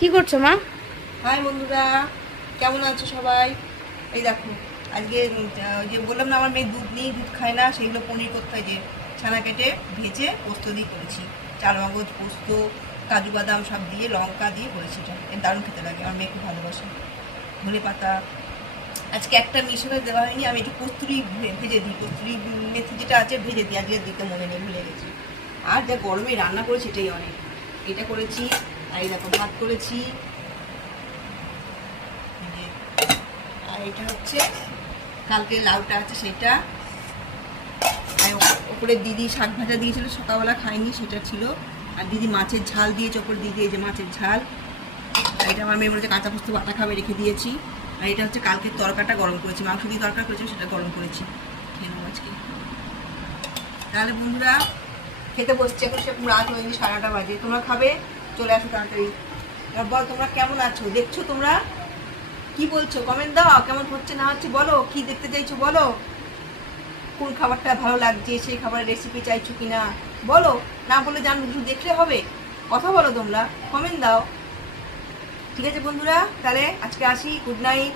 কি করছো মা? হাই বন্ধুরা, কেমন আছো সবাই? এই দেখো, আজকে যে বললাম না আমার মেয়ে দুধ নেই, দুধ খায় না, সেগুলো পনির করতে হয়, যে ছানা কেটে ভেজে পোস্ত দিয়ে করেছি। চাল মগজ, পোস্ত, কাজু বাদাম সব দিয়ে লঙ্কা দিয়ে করেছি। এটা এর দারুণ খেতে লাগে, আমার মেয়ে খুব ভালোবাসে। ধনে পাতা আজকে একটা মিশনে দেওয়া হয়নি, আমি একটু কস্তুরি ভেজে দিই, কস্তুরি মেথি যেটা আছে ভেজে দিই, আজকে দিতে মনে নেই, ভুলে গেছি। আর যা গরমে রান্না করেছি এটাই অনেক। এটা করেছি, আর এই দেখো ভাত করেছি। আর এটা হচ্ছে কালকে লাউটা আছে সেটা, আর ওপরে দিদি শাক ভাজা দিয়েছিল, সকালবেলা খাইনি, সেটা ছিল। আর দিদি মাছের ঝাল দিয়েছে ওপরে, দিদি এই যে মাছের ঝাল। আর এটা আমার মেয়ে বলেছে কাঁচা পোস্ত বাটা খাবে, রেখে দিয়েছি। আর এটা হচ্ছে কালকে তরকাটা গরম করেছি, মাংস দিয়ে তরকা করেছি, সেটা গরম করেছি, খেয়ে নেবো আজকে। তাহলে বন্ধুরা খেতে বসছি, এখন সেরকম রাত হয়নি, 9:30 বাজে। তোমরা খাবে, চলে আসো তাড়াতাড়ি। আর বল তোমরা কেমন আছো, দেখছো তোমরা কি বলছো, কমেন্ট দাও, কেমন হচ্ছে না হচ্ছে বলো, কি দেখতে চাইছো বলো, কোন খাবারটা ভালো লাগছে, সেই খাবারের রেসিপি চাইছো কিনা বলো। না বলে জানবো, শুধু দেখলে হবে, কথা বলো তোমরা, কমেন্ট দাও। ঠিক আছে বন্ধুরা, তাহলে আজকে আসি, গুড নাইট।